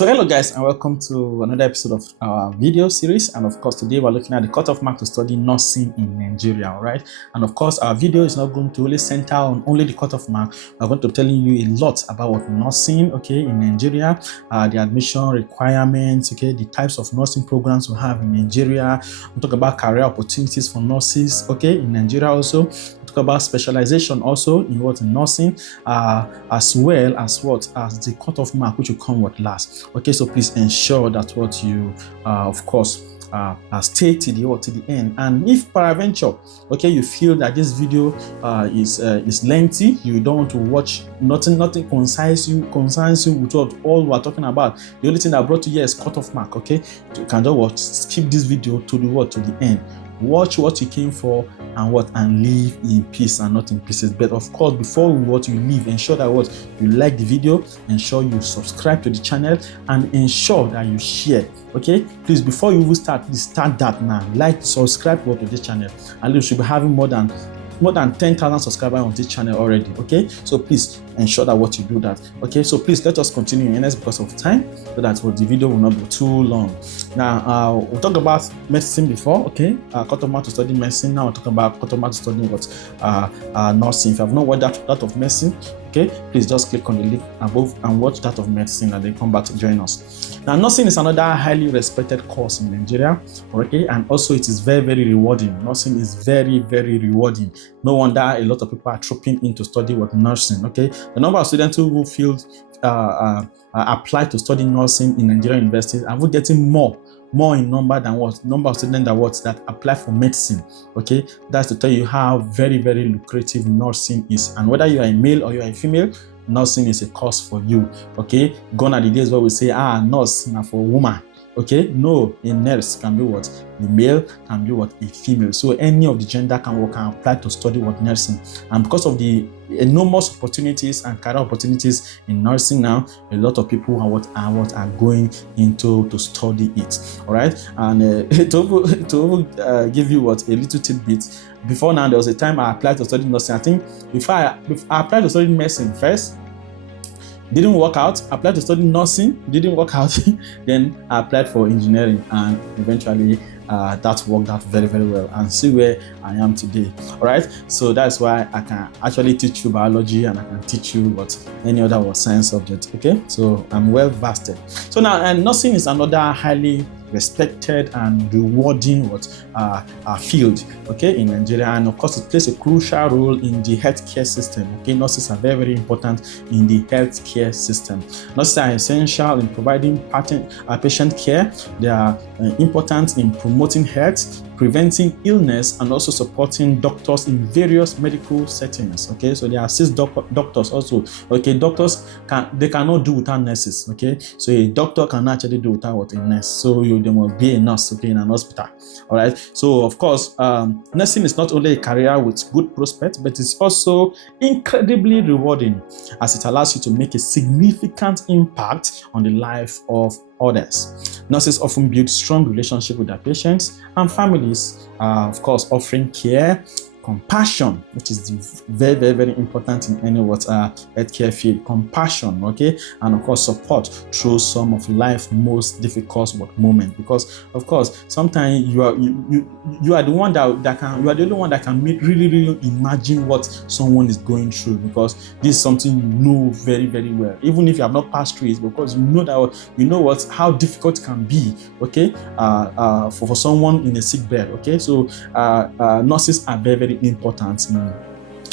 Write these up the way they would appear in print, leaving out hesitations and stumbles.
So hello guys, and welcome to another episode of our video series. And of course today we're looking at the cutoff mark to study nursing in Nigeria. All right, and of course our video is not going to only center on only the cutoff mark. We're going to be telling you a lot about what nursing, okay, in Nigeria, the admission requirements, okay, the types of nursing programs we have in Nigeria. We'll talk about career opportunities for nurses, okay, in Nigeria also. Talk about specialization also in what in nursing, as well as what as the cutoff mark which will come what last. Okay, so please ensure that what you of course stay to the end. And if peradventure, okay, you feel that this video is lengthy, you don't want to watch, nothing concerns you with what all we're talking about. The only thing that brought you here is cutoff mark. Okay, you can just skip this video to the end. Watch what you came for and live in peace and not in pieces. But of course, before you leave, ensure that you like the video, ensure you subscribe to the channel, and ensure that you share. Okay, please, before you even start that now. Like, subscribe to this channel, and you should be having more than 10,000 subscribers on this channel already. Okay, so please ensure that you do that. Okay, so please let us continue in because of time, so that the video will not be too long. Now we'll talk about medicine before. Okay, cutoff mark to study medicine. Now we'll talk about cutoff mark to study nursing. If you have not watched that of medicine, okay, please just click on the link above and watch that of medicine, and then come back to join us. Now, nursing is another highly respected course in Nigeria, okay, and also it is very, very rewarding. Nursing is very, very rewarding. No wonder a lot of people are trooping in to study nursing. Okay, the number of students who feel apply to study nursing in Nigerian universities are getting more in number than number of students that apply for medicine. Okay, that's to tell you how very, very lucrative nursing is, and whether you are a male or you are a female, nursing is a course for you. Okay, gone are the days where we say nurse now for woman. Okay, no, a nurse can be a male, can be a female. So any of the gender can apply to study nursing. And because of the enormous opportunities and career opportunities in nursing now, a lot of people are going into to study it. All right, and to give you a little tidbit. Before now, there was a time I applied to study nursing. I think before I applied to study medicine first, didn't work out. I applied to study nursing, didn't work out. Then I applied for engineering, and eventually that worked out very, very well, and see where I am today. All right, so that's why I can actually teach you biology, and I can teach you any other science subject. Okay, so I'm well versed. So now, and nursing is another highly respected and rewarding field, okay, in Nigeria, and of course it plays a crucial role in the healthcare system. Okay, nurses are very, very important in the healthcare system. Nurses are essential in providing patient care. They are important in promoting health, preventing illness, and also supporting doctors in various medical settings. Okay, so they assist doctors also. Okay, doctors cannot do without nurses. Okay, so a doctor cannot actually do without a nurse. So there must be a nurse, okay, in an hospital. All right, so of course nursing is not only a career with good prospects, but it's also incredibly rewarding, as it allows you to make a significant impact on the life of others. Nurses often build strong relationships with their patients and families, of course, offering care, compassion, which is very, very, very important in any healthcare field. Compassion, okay, and of course support through some of life's most difficult moments. Because of course sometimes you are the one that can, you are the only one that can really, really imagine what someone is going through, because this is something you know very, very well, even if you have not passed through it, because you know how difficult it can be. Okay, for someone in a sick bed. Okay, so nurses are very, very important in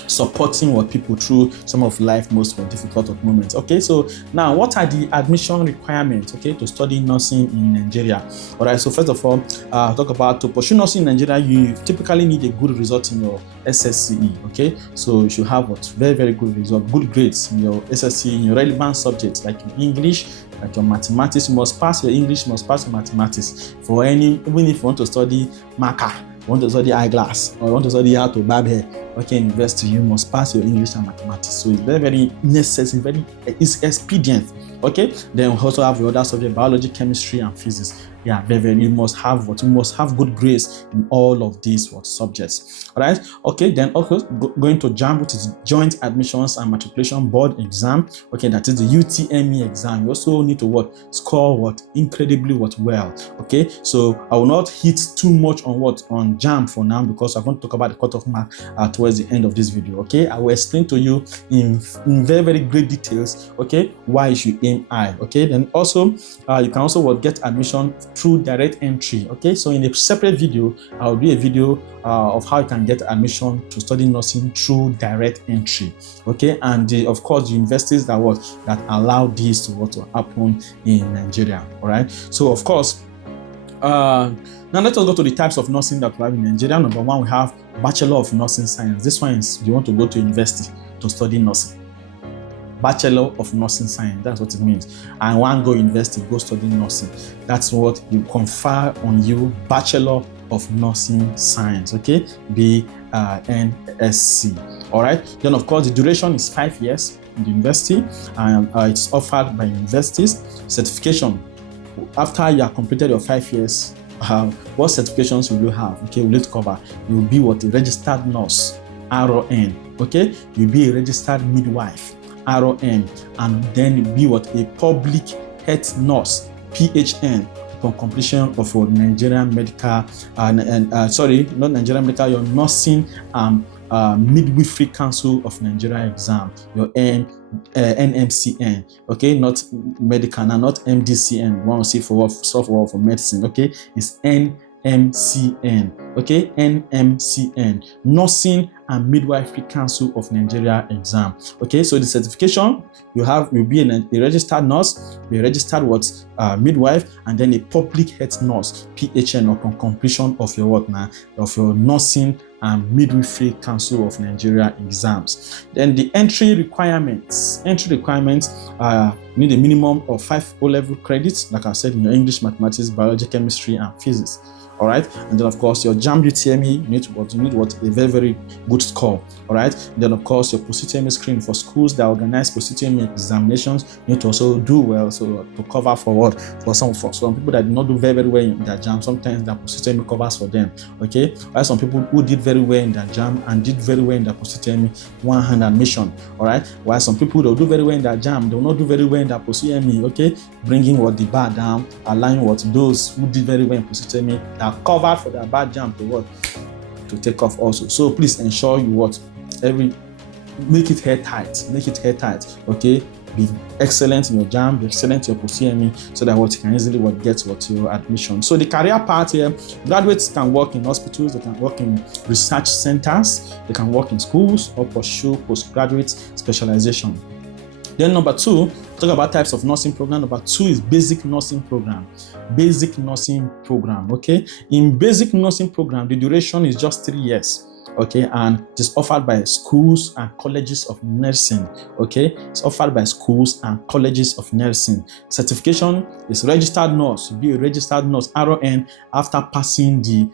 supporting people through some of life's most difficult moments. Okay, so now what are the admission requirements, okay, to study nursing in Nigeria? All right, so first of all, talk about to pursue nursing in Nigeria, you typically need a good result in your SSCE. Okay, so you should have very, very good result, good grades in your SSCE in your relevant subjects like your English, like your mathematics. You must pass your English, you must pass your mathematics. Even if you want to study marker, want to study eyeglass, or want to study how to barb hair, okay, in university, you must pass your English and mathematics. So it's very, very necessary, it's expedient. Okay, then we also have the other subject, biology, chemistry, and physics. Yeah, you must have what? You must have good grades in all of these subjects. All right. Okay. Then also going to JAMB, which is Joint Admissions and Matriculation Board exam. Okay, that is the UTME exam. You also need to score incredibly well. Okay. So I will not hit too much on JAMB for now, because I'm going to talk about the cutoff mark towards the end of this video. Okay, I will explain to you in very great details, okay, why you should aim high. Okay, then also you can also get admission through direct entry. Okay, so in a separate video I will do a video of how you can get admission to study nursing through direct entry. Okay, and of course the universities that allow this to happen in Nigeria. All right, so of course now let us go to the types of nursing that we have in Nigeria. Number one, we have Bachelor of Nursing Science. This one is you want to go to university to study nursing. Bachelor of Nursing Science, that's what it means. And one go university, go study nursing. That's what you confer on you, Bachelor of Nursing Science, okay, BNSC. All right, then of course the duration is 5 years in the university, and it's offered by universities. Certification, after you have completed your 5 years, what certifications will you have? Okay, we'll cover. You'll be a registered nurse, RON. Okay, you'll be a registered midwife, RON, and then you'll be a public health nurse, PHN, upon completion of your Nigerian medical, not Nigerian medical, your nursing Midwifery Council of Nigeria exam, your NMCN, okay, not medical, not MDCN. Want to see for software for medicine, okay, it's NMCN, okay, NMCN, Nursing and Midwifery Council of Nigeria exam. Okay, so the certification you'll be a registered nurse, be a registered midwife, and then a public health nurse, PHN, upon completion of your Nursing and Midwifery Council of Nigeria exams. Then the entry requirements. You need a minimum of 5 O-level credits, like I said, in your English, mathematics, biology, chemistry, and physics. All right, and then of course your JAMB UTME, you need a very good score. All right, then of course your Post-UTME screen for schools that organize Post-UTME examinations, you need to also do well, so to cover for some people that did not do very well in their JAMB, sometimes the Post-UTME covers for them. Okay, while some people who did very well in their JAMB and did very well in their Post-UTME, one-hand admission. All right, while some people will do very well in their JAMB, they will not do very well in their Post-UTME. Okay, bringing the bar down, allowing those who did very well in Post-UTME covered for their bad JAMB to take off also. So please ensure you make it airtight. Okay, be excellent in your JAMB, be excellent in your Post-UTME, so that you can easily get your admission. So the career part here, graduates can work in hospitals, they can work in research centers, they can work in schools, or pursue postgraduate specialization. Then number 2, talk about types of nursing program. Number 2 is basic nursing program. Okay, in basic nursing program, the duration is just 3 years. Okay, and it is offered by schools and colleges of nursing. Okay, it's offered by schools and colleges of nursing. Certification is registered nurse. You'll be a registered nurse, RON, after passing the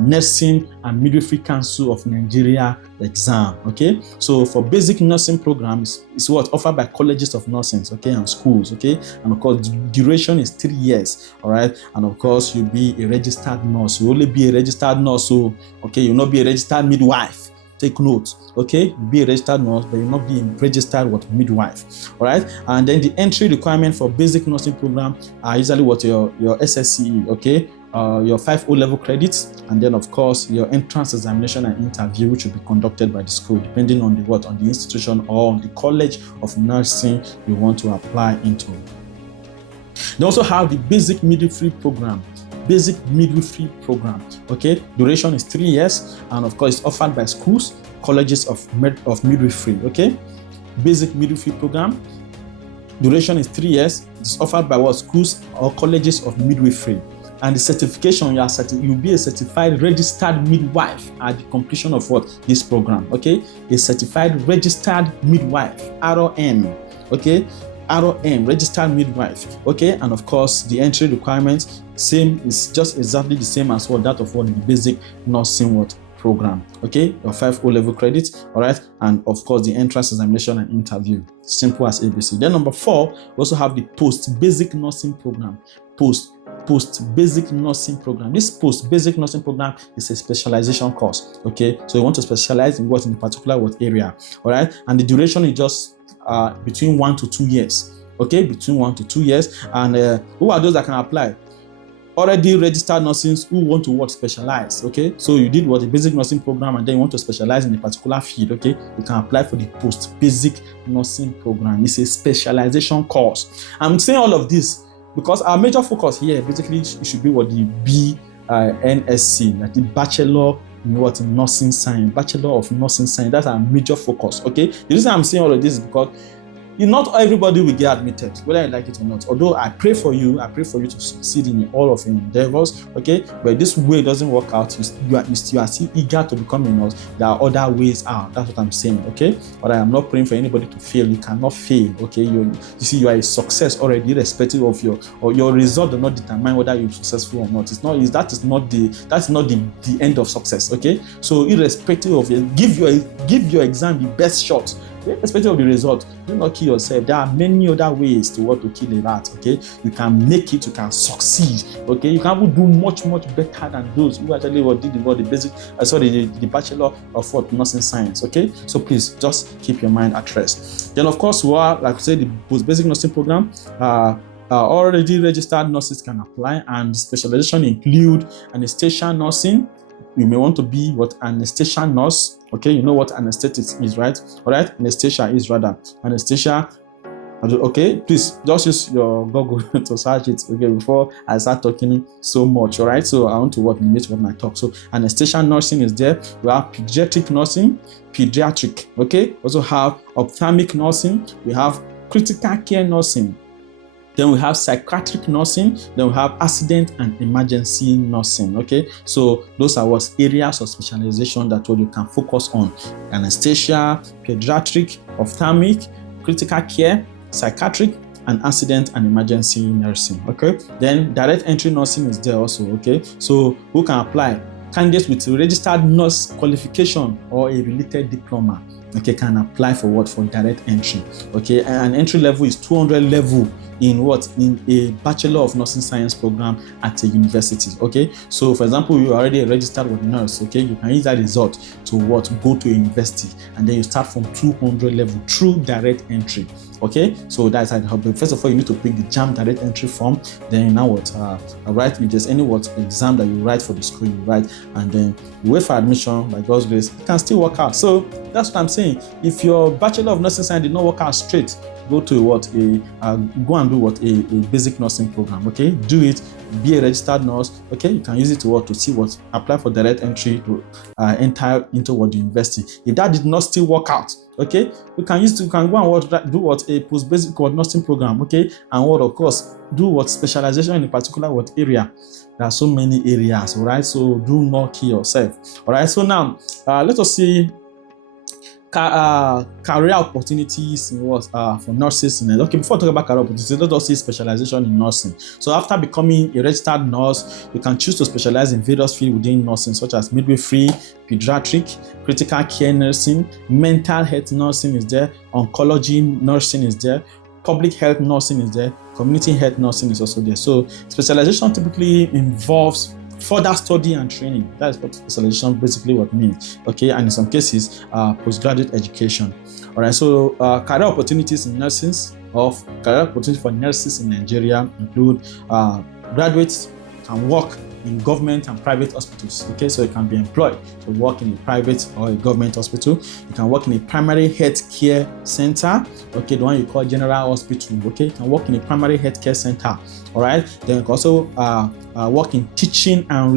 Nursing and Midwifery Council of Nigeria exam. Okay, so for basic nursing programs, it's offered by colleges of nursing, okay, and schools. Okay, and of course the duration is 3 years. All right, and of course you'll be a registered nurse. You only be a registered nurse, so okay, you'll not be a registered midwife. Take note, okay? Be a registered nurse, but you'll not be a registered midwife. All right, and then the entry requirement for basic nursing program are usually your SSCE, okay? Your 5 O-level credits, and then of course your entrance examination and interview, which will be conducted by the school, depending on the institution or on the college of nursing you want to apply into. They also have the basic midwifery program. Okay, duration is 3 years, and of course it's offered by schools, colleges of midwifery. Okay, basic midwifery program, duration is 3 years. It's offered by schools or colleges of midwifery. And the certification, you'll be a certified registered midwife at the completion of this program. Okay, a certified registered midwife, ROM. Okay, ROM, registered midwife. Okay, and of course the entry requirements is just exactly the same as that of the basic nursing program. Okay, your 5 O-level credits. All right, and of course the entrance examination and interview. Simple as ABC. Then number 4, we also have the post basic nursing program. post-basic nursing program. This post-basic nursing program is a specialization course. Okay, so you want to specialize in what, in a particular what area. All right, and the duration is just between 1 to 2 years. Okay, between 1 to 2 years. And who are those that can apply? Already registered nurses who want to what, specialize. Okay, so you did what, a basic nursing program, and then you want to specialize in a particular field. Okay, you can apply for the post-basic nursing program. It's a specialization course. I'm saying all of this because our major focus here basically it should be what, the BNSC, like the Bachelor in what, in Nursing Science, Bachelor of Nursing Science. That's our major focus. Okay, the reason I'm saying all of this is because not everybody will get admitted, whether you like it or not. Although I pray for you to succeed in all of your endeavors, okay? But this way doesn't work out. You are still eager to become a nurse. There are other ways out. That's what I'm saying, okay? But I am not praying for anybody to fail. You cannot fail, okay? You see, you are a success already, irrespective of your result. Do not determine whether you're successful or not. That's not the end of success, okay? So irrespective of it, give your exam the best shot. Irrespective of the result, do not kill yourself. There are many other ways to kill a rat. Okay, you can make it, you can succeed. Okay, you can do much better than those who actually did the basic. The Bachelor of what, Nursing Science. Okay, so please just keep your mind at rest. Then of course, like I said, the post-basic nursing program. Already registered nurses can apply, and the specialization include anesthesia nursing. You may want to be what, anesthesia nurse. Okay, you know what anesthetic is, right? All right, anesthesia is rather anesthesia. Okay, please just use your Google to search it. Okay, before I start talking so much. All right, so I want to limit what my talk. So anesthesia nursing is there. We have pediatric nursing, pediatric. Okay, also have ophthalmic nursing. We have critical care nursing. Then we have psychiatric nursing. Then we have accident and emergency nursing. Okay, so those are what areas of specialization that you can focus on: anesthesia, pediatric, ophthalmic, critical care, psychiatric, and accident and emergency nursing. Okay, then direct entry nursing is there also. Okay, so who can apply? Candidates with a registered nurse qualification or a related diploma, okay, can apply for what? For direct entry. Okay, and entry level is 200 level in what? In a Bachelor of Nursing Science program at a university. Okay, so for example, you are already a registered with nurse. Okay, you can use that result to what? Go to a university, and then you start from 200 level through direct entry. Okay, so that's how. But first of all, you need to pick the JAMB direct entry form. Then now what? Write if there's any exam that you write for the school, you write, and then you wait for admission. By God's grace, it can still work out. So that's what I'm saying. If your Bachelor of Nursing Science did not work out straight, go to go and do a basic nursing program. Okay, do it. Be a registered nurse. Okay, you can use it to see apply for direct entry to enter into the university. If that did not still work out, okay, you can go and do a post-basic nursing program. Okay, and of course do specialization in a particular area. There are so many areas. All right, so do not kill yourself. All right, so now let us see career opportunities in for nurses in it. Okay, before I talk about career opportunities, let us see specialization in nursing. So after becoming a registered nurse, you can choose to specialize in various fields within nursing, such as midwifery, pediatric, critical care nursing, mental health nursing is there, oncology nursing is there, public health nursing is there, community health nursing is also there. So specialization typically involves further study and training. That is what specialization basically means. Okay, and in some cases, postgraduate education. All right, so career opportunities in nursing career opportunities for nurses in Nigeria include graduates can work in government and private hospitals. Okay, so you can be employed to work in a private or a government hospital. You can work in a primary health care center. Okay, the one you call general hospital. Okay, you can work in a primary health care center. All right, then you can also work in teaching and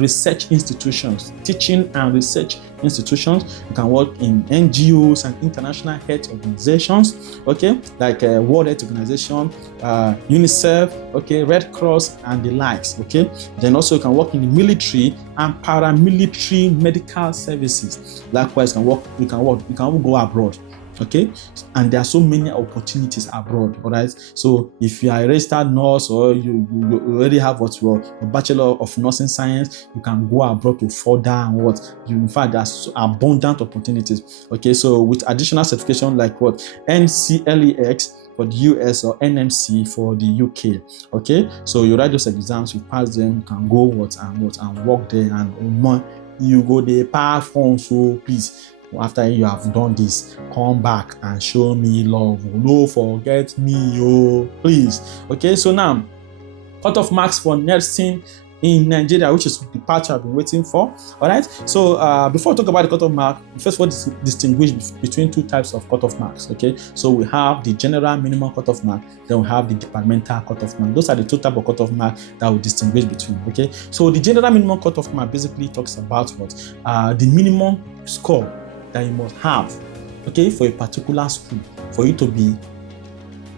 research institutions. Teaching and research institutions. You can work in NGOs and international health organizations. Okay, like World Health Organization, UNICEF. Okay, Red Cross and the likes. Okay, then also you can work in the military and paramilitary medical services. Likewise, you can go abroad. Okay, and there are so many opportunities abroad. All right, so if you are a registered nurse or you already have what your Bachelor of Nursing Science, you can go abroad to further and what you, in fact, there's abundant opportunities. Okay, so with additional certification like what NCLEX for the US or NMC for the UK. Okay, so you write those exams, you pass them, you can go and work there, and you go the path on. So please, after you have done this, come back and show me love. No forget me, oh please. Okay, so now cut-off marks for nursing in Nigeria, which is the part I've been waiting for. All right, so before I talk about the cutoff mark, first of all, distinguish between two types of cutoff marks. Okay, so we have the general minimum cutoff mark, then we have the departmental cutoff mark. Those are the two types of cutoff mark that we distinguish between. Okay, so the general minimum cutoff mark basically talks about what the minimum score that you must have, okay, for a particular school for you to be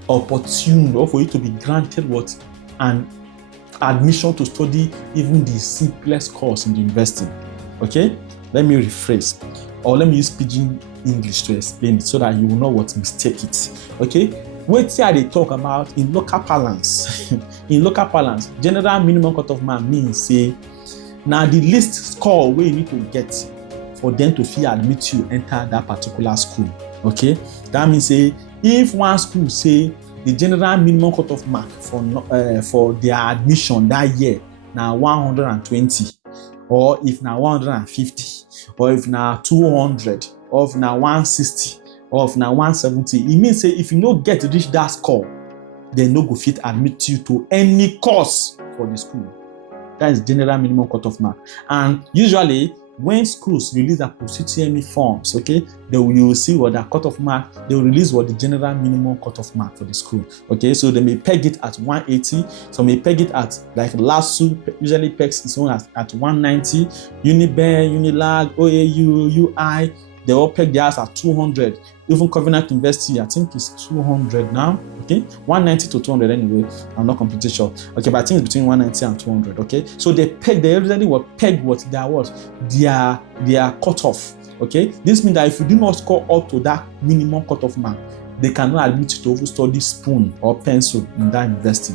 opportune or for you to be granted what an admission to study even the simplest course in the university. Okay, let me rephrase, or let me use pidgin English to explain it so that you will know what mistake it. Okay, wetin I dey talk about in local parlance in local parlance, general minimum cutoff mark means say na the least score wey you need to get for them to fit admit you enter that particular school. Okay, that means say if one school say the general minimum cutoff mark for their admission that year na 120, or if na 150, or if na 200, or if na 160, or if na 170, e mean say if you no get reach that score, dem no go fit admit you to any course for the school. That is general minimum cutoff mark. And usually when schools release their Post-UTME forms, okay, you will see what the cutoff mark, they will release what the general minimum cutoff mark for the school. Okay, so they may peg it at 180, some may peg it at, like LASU usually pegs its own at 190, Uniben, Unilag, OAU, UI, they all peg theirs at 200. Even Covenant University, I think it's 200 now. Okay, 190 to 200 anyway. I'm not completely sure. Okay, but I think it's between 190 and 200. Okay, so they usually peg what their cutoff. Okay, this means that if you do not score up to that minimum cutoff mark, they cannot admit you to even study spoon or pencil in that university.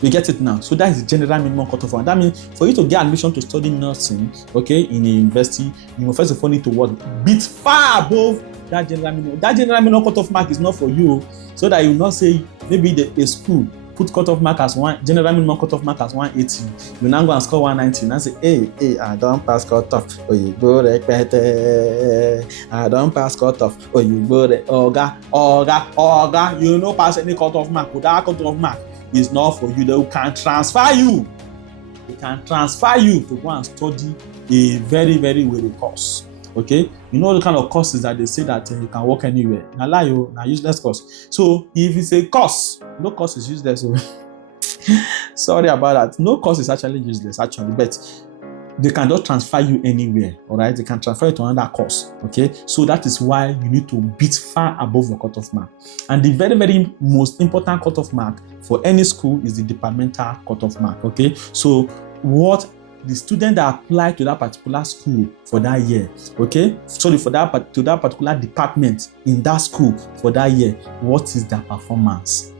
You get it now? So that is the general minimum cutoff mark. That means for you to get admission to study nursing, okay, in a university, you must first of all need to what? Beat far above that general minimum. That general minimum cutoff mark is not for you, so that you will not say maybe a school put cutoff mark as general minimum cutoff mark as 180. You now go and score 190. You now say, hey, I don't pass cutoff. Oh, you go repeat. I don't pass cutoff. Oh, you go Oga. You no pass any cutoff mark. That cutoff mark is not for you. They can transfer you. They can transfer you to go and study a very, very weighty course. Okay, you know the kind of courses that they say that you can work anywhere. Na lie, na useless course. So if it's a course, no course is useless. Sorry about that. No course is actually useless, actually, but they can just transfer you anywhere. All right, they can transfer you to another course. Okay, so that is why you need to beat far above your cutoff mark. And the very, very most important cutoff mark for any school is the departmental cutoff mark. Okay, so what the student that apply to that particular school for that year, okay, sorry, to that particular department in that school for that year, what is their performance?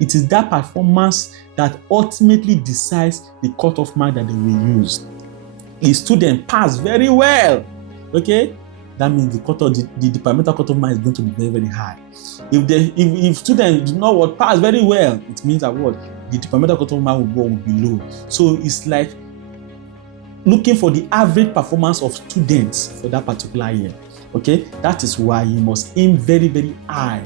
It is that performance that ultimately decides the cutoff mark that they will use. A student pass very well, okay, that means the departmental cutoff mark is going to be very, very high. If students do not pass very well, it means that the departmental cutoff mark will be low. So it's like looking for the average performance of students for that particular year. Okay, that is why you must aim very, very high.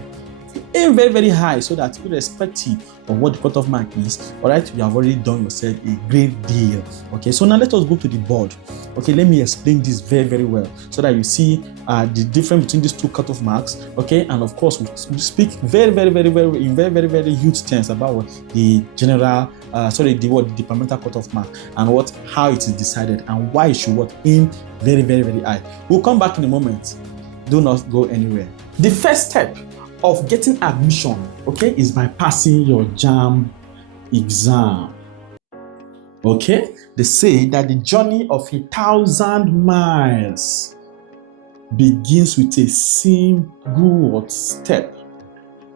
Aim very, very high, so that irrespective of what the cutoff mark is, all right, you have already done yourself a great deal. Okay, so now let us go to the board. Okay, let me explain this very, very well so that you see the difference between these two cutoff marks. Okay, and of course we speak very, very, very, very in very, very, very huge terms about what the general the departmental cutoff mark and how it is decided and why you should aim very, very, very high. We'll come back in a moment. Do not go anywhere. The first step of getting admission, okay, is by passing your JAMB exam. Okay, they say that the journey of 1,000 miles begins with a single step.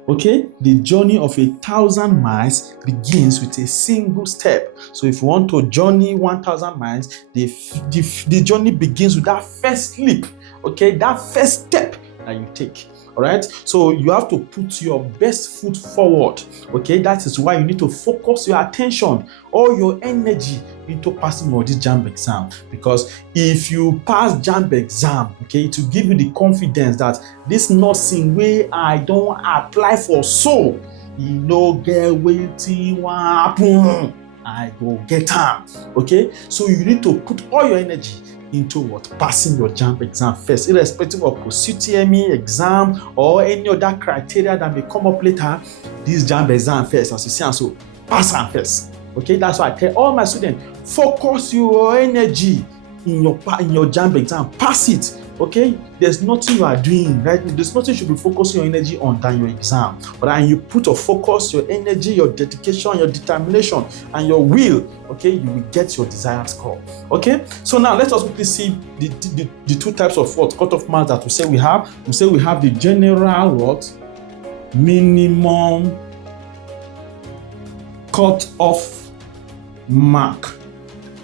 Okay, the journey of 1,000 miles begins with a single step. So if you want to journey 1,000 miles, the journey begins with that first leap. Okay, that first step that you take. All right, so you have to put your best foot forward. Okay, that is why you need to focus your attention, all your energy into passing all this JAMB exam. Because if you pass JAMB exam, okay, it will give you the confidence that this nursing way I don't apply for, so you know get waiting what happen, I go get am. Okay, so you need to put all your energy into what? Passing your JAMB exam first, irrespective of Post-UTME exam or any other criteria that may come up later. This JAMB exam first, as you see, and so pass am first. Okay, that's why I tell all my students, focus your energy in your JAMB exam, pass it. Okay, there's nothing you are doing right. There's nothing you should be focusing your energy on than your exam. But then you put your focus, your energy, your dedication, your determination, and your will. Okay, you will get your desired score. Okay, so now let us quickly see the two types of what cutoff marks that we say we have. We say we have the general what minimum cutoff mark.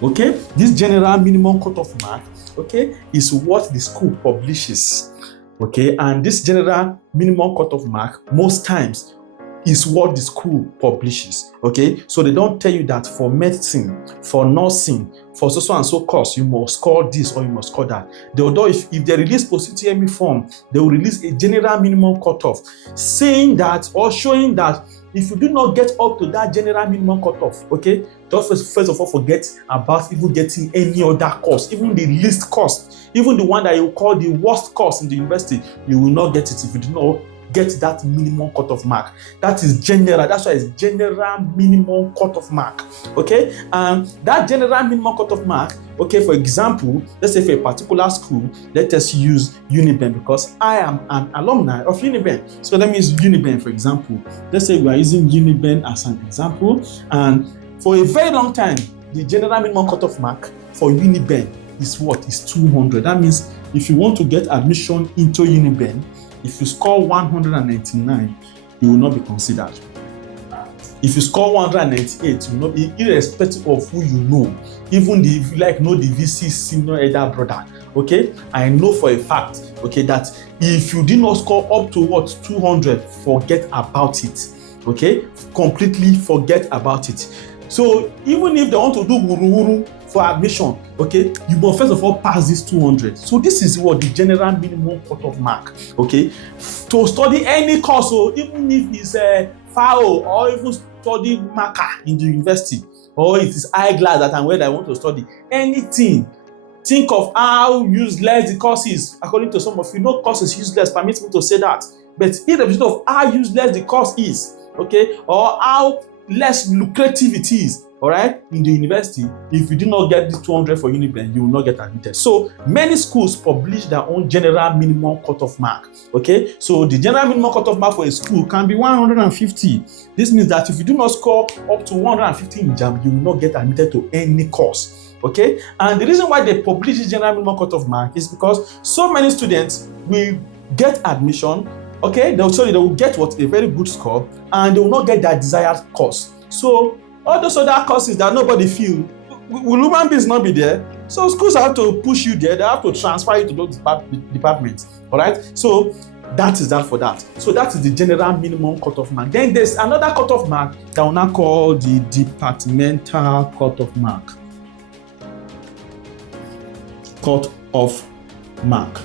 Okay, this general minimum cutoff mark, okay, is what the school publishes. Okay, and this general minimum cutoff mark most times is what the school publishes. Okay, so they don't tell you that for medicine, for nursing, for so and so course, you must score this or you must score that. Although if they release Post-UTME form, they will release a general minimum cutoff, saying that or showing that if you do not get up to that general minimum cutoff, okay, just first of all forget about even getting any other course, even the least cost, even the one that you call the worst course in the university, you will not get it if you do not get that minimum cutoff mark. That is general. That's why it's general minimum cutoff mark. Okay, and that general minimum cutoff mark. Okay, for example, let's say for a particular school, let us use Uniben because I am an alumni of Uniben. So let me use Uniben for example. Let's say we are using Uniben as an example, and for a very long time, the general minimum cutoff mark for Uniben is what? Is 200. That means if you want to get admission into Uniben, if you score 199, you will not be considered. If you score 198, you will not be, irrespective of who you know. Even if you know the VC senior elder brother. Okay, I know for a fact, okay, that if you did not score up to what 200, forget about it. Okay, completely forget about it. So even if they want to do wuru for admission, okay, you must first of all pass this 200. So this is what the general minimum cutoff mark, okay, to study any course, or even if it's a FAO or even study marker in the university, or it is eyeglass that I'm where I want to study, anything. Think of how useless the course is. According to some of you, no course is useless. Permit me to say that. But irrespective of how useless the course is, okay, or how less lucrative it is, all right, in the university, if you do not get this 200 for Uniben, you will not get admitted. So many schools publish their own general minimum cutoff mark. Okay, so the general minimum cutoff mark for a school can be 150. This means that if you do not score up to 150 in JAMB, you will not get admitted to any course. Okay, and the reason why they publish this general minimum cutoff mark is because so many students will get admission. Okay, they will get what? A very good score, and they will not get their desired course. So all those other courses that nobody feel, will human beings not be there? So schools have to push you there. They have to transfer you to those departments. All right. So that is that for that. So that is the general minimum cutoff mark. Then there's another cutoff mark that we now call the departmental cutoff mark. Cutoff mark.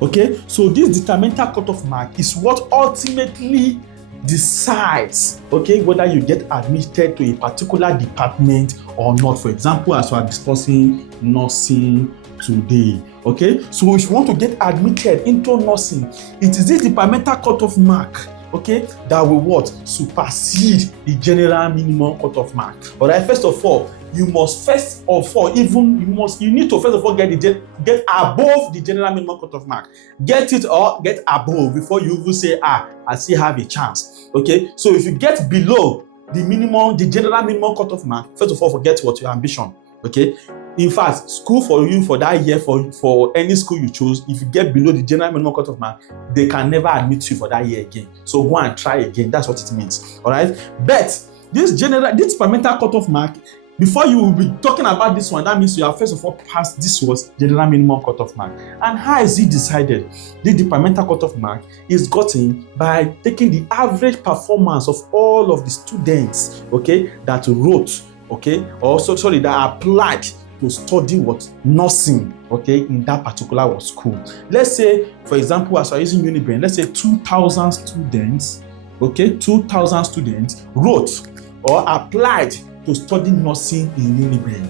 Okay, so this departmental cutoff mark is what ultimately decides, okay, whether you get admitted to a particular department or not. For example, as we are discussing nursing today. Okay, so if you want to get admitted into nursing, it is this departmental cutoff mark, okay, that will what? Supersede the general minimum cutoff mark. All right, first of all, you must first of all you need to first of all get above the general minimum cutoff mark. Get it or get above before you even say, I still have a chance. Okay, so if you get below the general minimum cutoff mark, first of all, forget what your ambition. Okay, In fact, school for you for that year, for any school you chose, if you get below the general minimum cutoff mark, they can never admit you for that year again. So go and try again. That's what it means. All right. But this departmental cutoff mark, before you will be talking about this one, that means you have first of all passed this was general minimum cutoff mark. And how is it decided? The departmental cutoff mark is gotten by taking the average performance of all of the students, okay, that wrote, okay, that applied to study what nursing, okay, in that particular school. Let's say, for example, as we're using Unibrain, let's say 2,000 students, okay, 2,000 students wrote or applied to study nursing in Unibrain.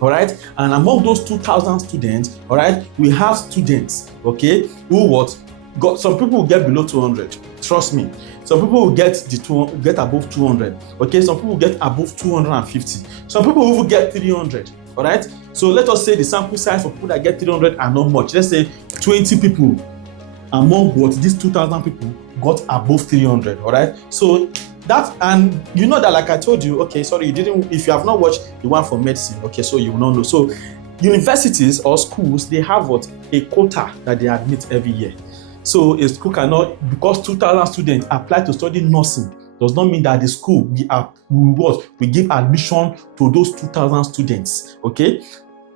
All right, and among those 2,000 students, all right, we have students, okay, who got some people will get below 200. Trust me. Some people will get above 200. Okay, some people will get above 250. Some people will get 300. All right. So let us say the sample size for people that get 300 are not much. Let's say 20 people among these 2,000 people got above 300. All right. So that, and you know that, like I told you, okay, sorry, you didn't, if you have not watched the one for medicine, okay, so you will not know. So universities or schools, they have a quota that they admit every year. So a school cannot, because 2,000 students apply to study nursing, does not mean that the school will give admission to those 2,000 students, okay?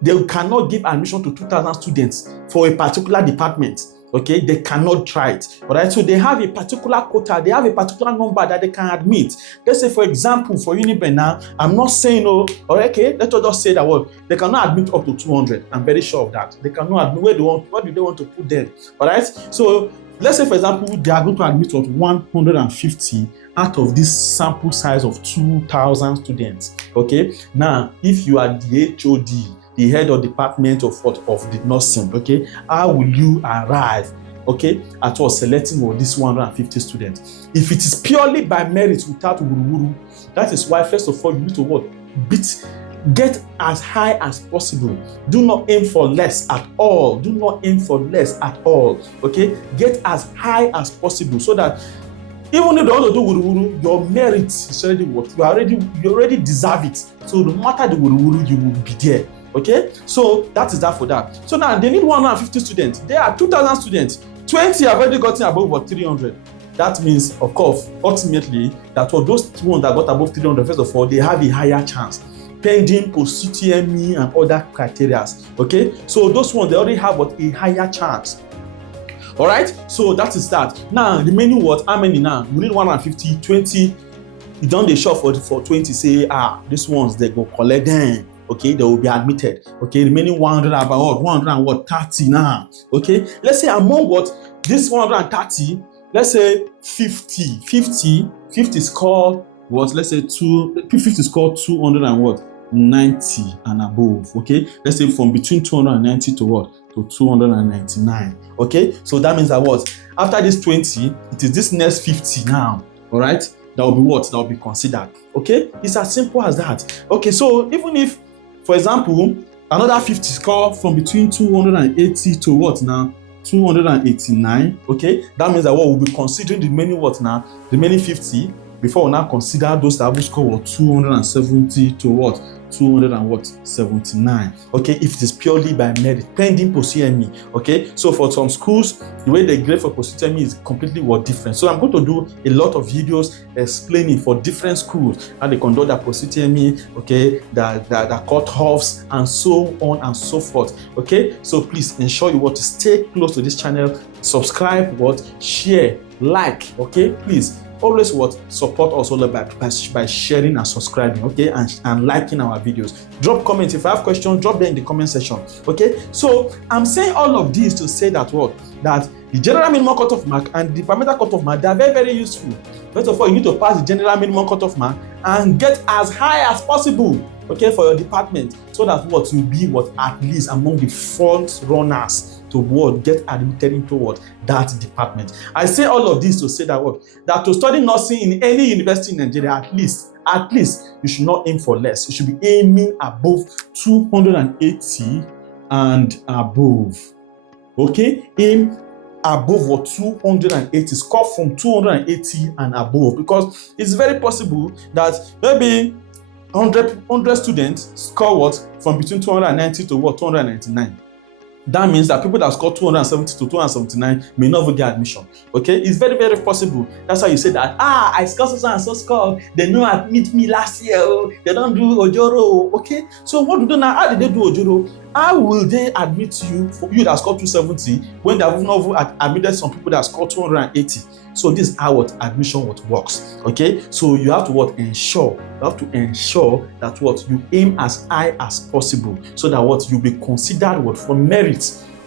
They cannot give admission to 2,000 students for a particular department. Okay, they cannot try it. All right, so they have a particular quota, they have a particular number that they can admit. Let's say, for example, for Uniben now, I'm not saying, okay, let us just say that they cannot admit up to 200. I'm very sure of that. They cannot admit what do they want to put there? All right, so let's say, for example, they are going to admit 150 out of this sample size of 2,000 students. Okay, now if you are the HOD, the head of department of the nursing, okay, how will you arrive, okay, at selecting this 150 students? If it is purely by merit without wuru, that is why first of all you need to get as high as possible. Do not aim for less at all. Do not aim for less at all. Okay, get as high as possible so that even if you want to do wuru, your merit is already you already deserve it. So no matter the wuru, you will be there. Okay, so that is that for that. So now they need 150 students. There are 2,000 students. 20 have already gotten above 300. That means, of course, ultimately, that for those ones that got above 300, first of all, they have a higher chance, pending Post-UTME and other criteria. Okay, so those ones, they already have a higher chance. All right, so that is that. Now, remaining how many now? We need 150, 20. You don't dey shop for 20, say, these ones, they go collect them. Okay, they will be admitted. Okay, remaining 100 about 130 now. Okay, let's say among this 130, let's say 50 score let's say 50 score 290 and above. Okay, let's say from between 290 to 299. Okay, so that means that after this 20, it is this next 50 now. All right, that will be that will be considered. Okay, it's as simple as that. Okay, so even if, for example, another 50 score from between 280 to 289. Okay, that means that we'll be considering the remaining 50 before we now consider those that will score 270 to 279. Okay, if it is purely by merit, pending Post-UTME. Okay, so for some schools, the way they grade for Post-UTME is completely different. So I'm going to do a lot of videos explaining for different schools how they conduct their Post-UTME, okay, the cut-offs and so on and so forth. Okay, so please ensure you stay close to this channel, subscribe, share, like. Okay, please. Always support us all by sharing and subscribing, okay, and liking our videos. Drop comments. If you have questions, drop them in the comment section. Okay, so I'm saying all of this to say that that the general minimum cutoff mark and the departmental cutoff mark, they are very, very useful. First of all, you need to pass the general minimum cutoff mark and get as high as possible, okay, for your department, so that you'll be at least among the front runners to get admitted into that department. I say all of this to say that that to study nursing in any university in Nigeria, at least you should not aim for less. You should be aiming above 280 and above. Okay, aim above 280, score from 280 and above, because it's very possible that maybe 100 students score what? From between 290 to what? 299. That means that people that score 270 to 279 may not even get admission. Okay, it's very, very possible. That's why you say that, I scored so and so score. They no admit me last year. Oh. They don't do Ojoro. Okay, so what do they now? How did they do Ojoro? How will they admit you, for you that scored 270, when they have not admitted some people that scored 280? So this is how admission works. Okay, so you have to ensure that you aim as high as possible, so that you be considered for merit.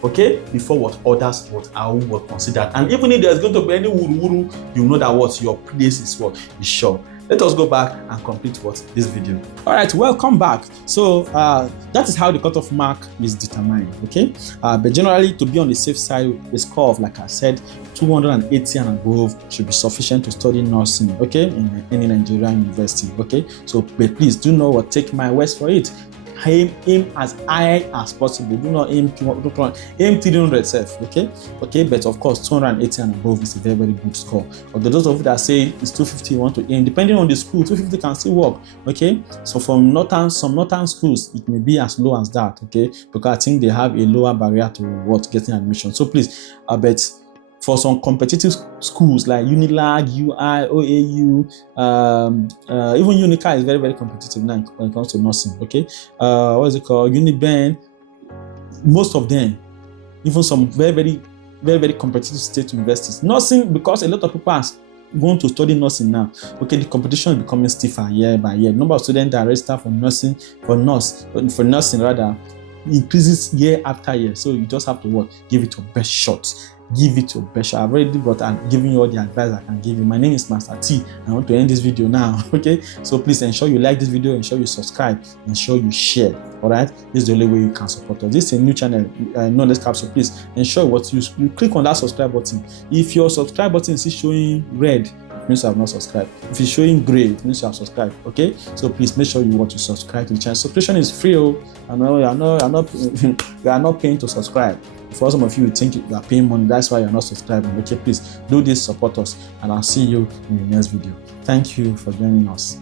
Okay, before others are considered. And even if there's going to be any wuru, you know that your place is sure. Let us go back and complete this video. All right, welcome back. So that is how the cutoff mark is determined. Okay, but generally, to be on the safe side, a score of, like I said, 280 and above should be sufficient to study nursing. Okay, in any Nigerian university. Okay, so but please do not take my words for it. Aim as high as possible. Do not aim 300 self. Okay, but of course 280 and above is a very, very good score. Okay, those of you that say it's 250 you want to aim, depending on the school, 250 can still work. Okay, so from some northern schools it may be as low as that. Okay, because I think they have a lower barrier to getting admission. So please, but for some competitive schools like Unilag, UI, OAU, even Unica is very, very competitive now when it comes to nursing. Okay, what is it called? Uniben, most of them, even some very, very, very, very competitive state universities. Nursing, because a lot of people are going to study nursing now. Okay, the competition is becoming stiffer year by year. The number of students that register for nursing increases year after year. So you just have to give it your best shot. Give it your best shot. I've already giving you all the advice I can give you. My name is Master T. I want to end this video now. Okay, so please ensure you like this video, ensure you subscribe, ensure you share. All right, this is the only way you can support us. This is a new channel, Knowledge Cap. So please ensure you click on that subscribe button. If your subscribe button is showing red, it means you have not subscribed. If it's showing gray, it means you have subscribed. Okay, so please make sure you subscribe to the channel. Subscription is free. I know you are not paying to subscribe. For some of you think you are paying money, that's why you're not subscribing. Okay, please do this, support us, and I'll see you in the next video. Thank you for joining us.